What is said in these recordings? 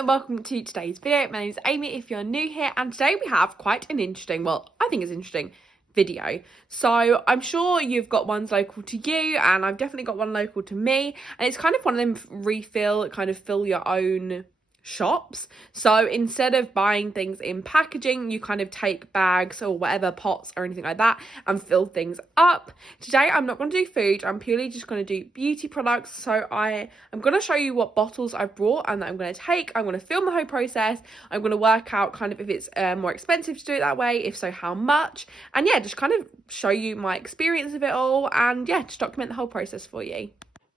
and welcome to today's video. My name is Amy if you're new here, and today we have quite an interesting, well, I think it's interesting video. So I'm sure you've got ones local to you, and I've definitely got one local to me, and it's kind of one of them fill your own shops. So instead of buying things in packaging, you kind of take bags or whatever, pots or anything like that, and fill things up. Today I'm not going to do food, I'm purely just going to do beauty products. So I'm going to show you what bottles I've brought and that I'm going to take. I'm going to film the whole process. I'm going to work out kind of if it's more expensive to do it that way, if so how much, and yeah, just kind of show you my experience of it all, and yeah, just document the whole process for you.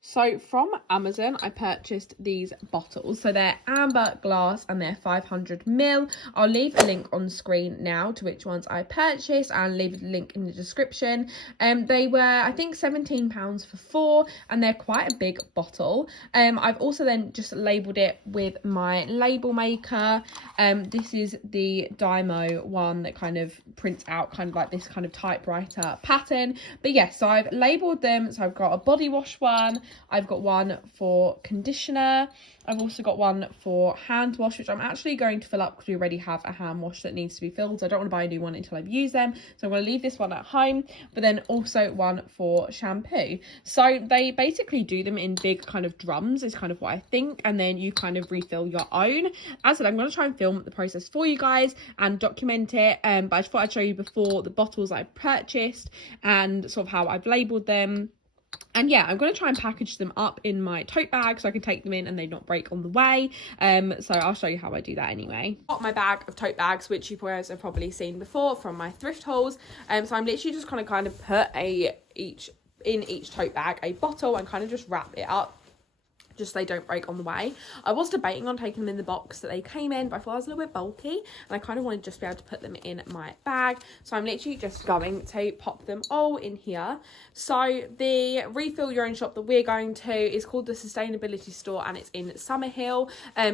So from Amazon, I purchased these bottles. So they're amber glass and they're 500ml. I'll leave a link on screen now to which ones I purchased and leave a link in the description. They were, I think, £17 for 4, and they're quite a big bottle. I've also then just labelled it with my label maker. This is the Dymo one that kind of prints out kind of like this kind of typewriter pattern. But yes, so I've labelled them. So I've got a body wash one. I've got one for conditioner. I've also got one for hand wash, which I'm actually going to fill up because we already have a hand wash that needs to be filled. So I don't want to buy a new one until I've used them. So I'm going to leave this one at home, but then also one for shampoo. So they basically do them in big kind of drums is kind of what I think. And then you kind of refill your own. As I said, I'm going to try and film the process for you guys and document it. But I just thought I'd show you before the bottles I've purchased and sort of how I've labelled them. And yeah, I'm going to try and package them up in my tote bag so I can take them in and they not break on the way. So I'll show you how I do that anyway. Got my bag of tote bags, which you guys have probably seen before from my thrift hauls. So I'm literally just kind of put in each tote bag a bottle and kind of just wrap it up, just so they don't break on the way. I was debating on taking them in the box that they came in, but I thought I was a little bit bulky and I kind of wanted to just be able to put them in my bag. So I'm literally just going to pop them all in here. So the refill your own shop that we're going to is called the Sustainability Store, and it's in Summerhill.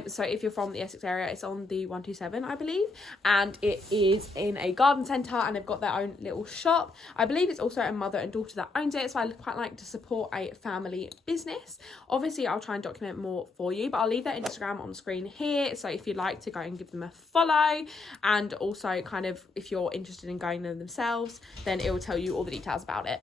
So if you're from the Essex area, it's on the 127, I believe, and it is in a garden centre, and they've got their own little shop. I believe it's also a mother and daughter that owns it, so I quite like to support a family business. Obviously I'll try and document more for you, but I'll leave their Instagram on screen here, so if you'd like to go and give them a follow, and also kind of if you're interested in going there themselves, then it will tell you all the details about it.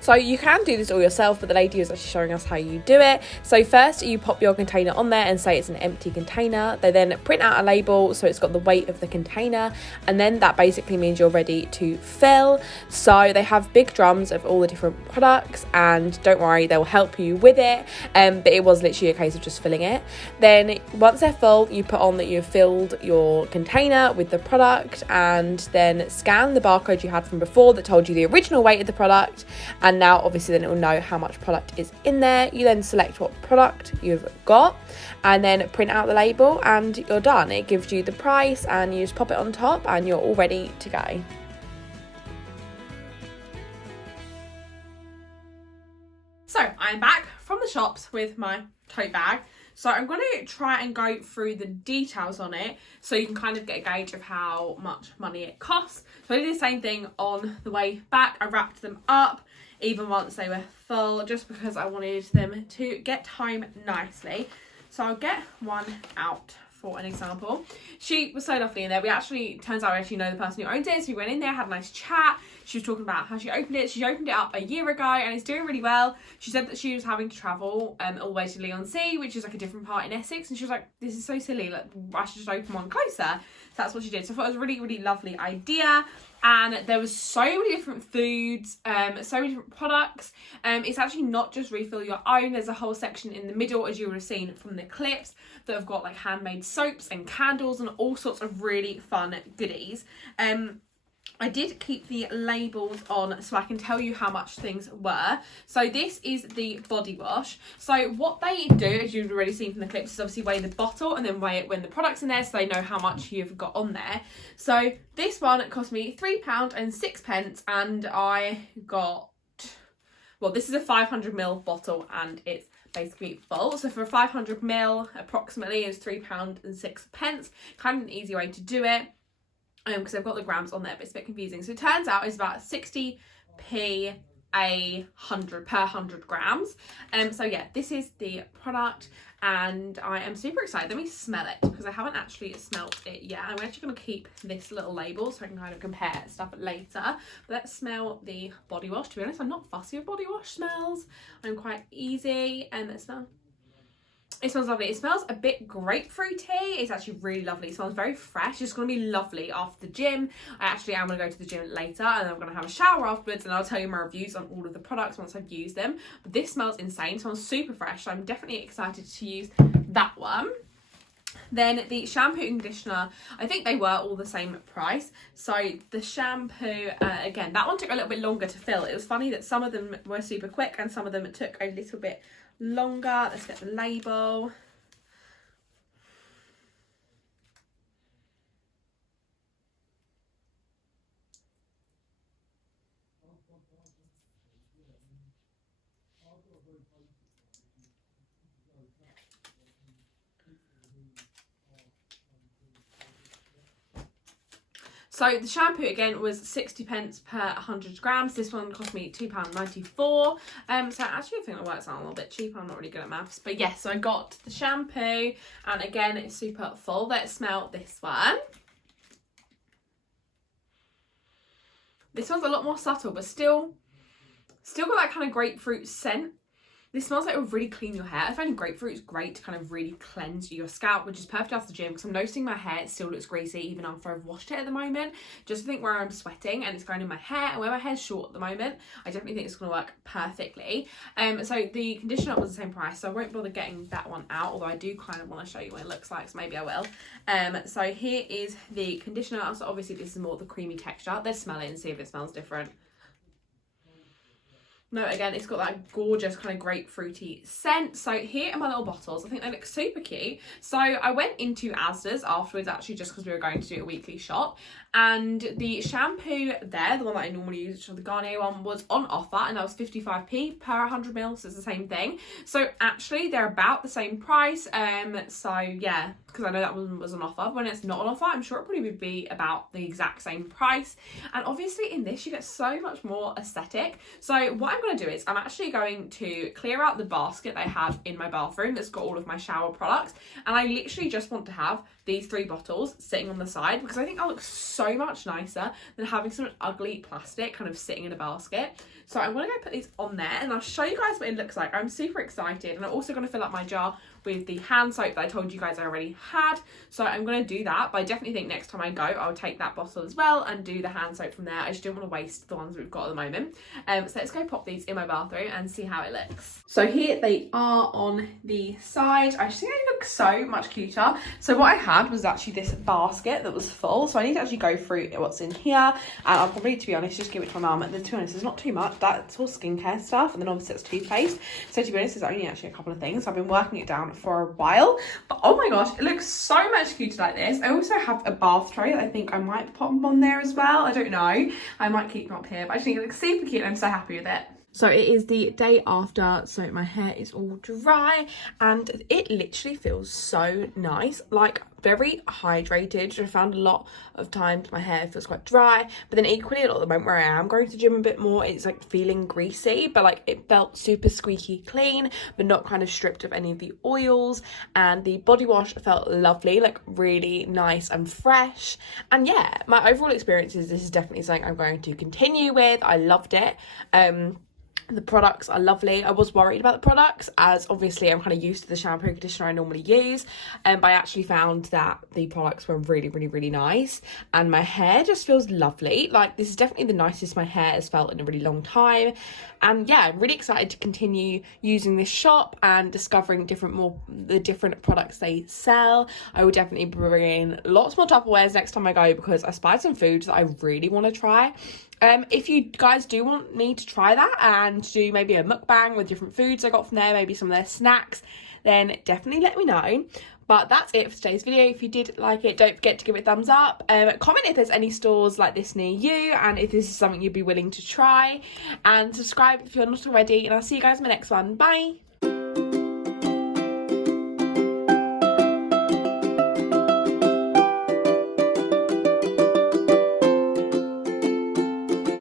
So you can do this all yourself, but the lady is actually showing us how you do it. So first you pop your container on there and say it's an empty container. They then print out a label so it's got the weight of the container, and then that basically means you're ready to fill. So they have big drums of all the different products, and don't worry, they'll help you with it. But it was literally a case of just filling it. Then once they're full, you put on that you've filled your container with the product, and then scan the barcode you had from before that told you the original weight of the product. And now obviously then it will know how much product is in there. You then select what product you've got and then print out the label, and you're done. It gives you the price and you just pop it on top and you're all ready to go. So I'm back from the shops with my tote bag. So I'm going to try and go through the details on it so you can kind of get a gauge of how much money it costs. So I did the same thing on the way back. I wrapped them up even once they were full, just because I wanted them to get home nicely. So I'll get one out for an example. She was so lovely in there. Turns out we actually know the person who owns it, so we went in there, had a nice chat. she was talking about how she opened it. She opened it up a year ago and it's doing really well. She said that she was having to travel all the way to Leigh-on-Sea, which is like a different part in Essex, and she was like, this is so silly, like I should just open one closer. So that's what she did. So I thought it was a really, really lovely idea. And there was so many different foods, so many different products. It's actually not just refill your own. There's a whole section in the middle, as you would have seen from the clips, that have got like handmade soaps and candles and all sorts of really fun goodies. I did keep the labels on so I can tell you how much things were. So this is the body wash. So what they do, as you've already seen from the clips, is obviously weigh the bottle and then weigh it when the product's in there so they know how much you've got on there. So this one cost me £3.06 and I got, well, this is a 500ml bottle and it's basically full. So for a 500ml approximately is £3.06. Kind of an easy way to do it. Because I've got the grams on there, but it's a bit confusing. So it turns out it's about 60p per 100 grams. So yeah, this is the product and I am super excited. Let me smell it because I haven't actually smelt it yet. I'm actually going to keep this little label so I can kind of compare stuff later. But let's smell the body wash. To be honest, I'm not fussy with body wash smells. I'm quite easy. And let's smell. It smells lovely. It smells a bit grapefruity. It's actually really lovely. It smells very fresh. It's going to be lovely after the gym. I actually am going to go to the gym later and I'm going to have a shower afterwards and I'll tell you my reviews on all of the products once I've used them. But this smells insane. It smells super fresh. So I'm definitely excited to use that one. Then the shampoo and conditioner, I think they were all the same price. So the shampoo, again, that one took a little bit longer to fill. It was funny that some of them were super quick and some of them took a little bit longer. Let's get the label. So the shampoo again was 60p per 100 grams. This one cost me £2.94. So actually I think that works out a little bit cheaper. I'm not really good at maths. But yes, so I got the shampoo and again it's super full. Let's smell this one. This one's a lot more subtle but still got that kind of grapefruit scent. This smells like it would really clean your hair. I find grapefruit is great to kind of really cleanse your scalp, which is perfect after the gym because I'm noticing my hair still looks greasy even after I've washed it at the moment. Just think where I'm sweating and it's going in my hair, and where my hair's short at the moment, I definitely think it's going to work perfectly. So the conditioner was the same price, so I won't bother getting that one out, although I do kind of want to show you what it looks like, so maybe I will. So here is the conditioner. So obviously this is more the creamy texture. Let's smell it and see if it smells different. No, again, it's got that gorgeous kind of grapefruity scent. So here are my little bottles. I think they look super cute. So I went into Asda's afterwards, actually, just because we were going to do a weekly shop. And the shampoo there, the one that I normally use, which is the Garnier one, was on offer. And that was 55p per 100ml, so it's the same thing. So actually, they're about the same price. So yeah, because I know that one was on offer. When it's not on offer, I'm sure it probably would be about the exact same price. And obviously in this, you get so much more aesthetic. So what I'm going to do is I'm actually going to clear out the basket I have in my bathroom that's got all of my shower products, and I literally just want to have these 3 bottles sitting on the side because I think that looks so much nicer than having some ugly plastic kind of sitting in a basket. So I'm going to go put these on there and I'll show you guys what it looks like. I'm super excited, and I'm also going to fill up my jar with the hand soap that I told you guys I already had. So I'm going to do that, but I definitely think next time I go I'll take that bottle as well and do the hand soap from there. I just don't want to waste the ones we've got at the moment. So let's go pop these in my bathroom and see how it looks. So here they are on the side. I just think they look so much cuter. So what I had was actually this basket that was full, so I need to actually go through what's in here, and I'll probably, to be honest, just give it to my mum. And to be honest, it's not too much. That's all skincare stuff, and then obviously it's toothpaste. So to be honest, there's only actually a couple of things. So I've been working it down for a while, but oh my gosh, it looks so much cuter like this. I also have a bath tray that I think I might pop them on there as well. I don't know, I might keep them up here, but I just think it looks super cute and I'm so happy with it. So it is the day after, so my hair is all dry and it literally feels so nice, like very hydrated. I found a lot of times my hair feels quite dry, but then equally at the moment where I am going to the gym a bit more, it's like feeling greasy, but like it felt super squeaky clean, but not kind of stripped of any of the oils. And the body wash felt lovely, like really nice and fresh. And yeah, my overall experience is this is definitely something I'm going to continue with. I loved it. The products are lovely. I was worried about the products as obviously I'm kind of used to the shampoo and conditioner I normally use, but I actually found that the products were really, really, really nice, and my hair just feels lovely. Like this is definitely the nicest my hair has felt in a really long time. And yeah, I'm really excited to continue using this shop and discovering the different products they sell. I will definitely bring in lots more Tupperwares next time I go because I spied some foods that I really want to try. If you guys do want me to try that and do maybe a mukbang with different foods I got from there, maybe some of their snacks, then definitely let me know. But that's it for today's video. If you did like it, don't forget to give it a thumbs up. Comment if there's any stores like this near you and if this is something you'd be willing to try. And subscribe if you're not already. And I'll see you guys in my next one. Bye!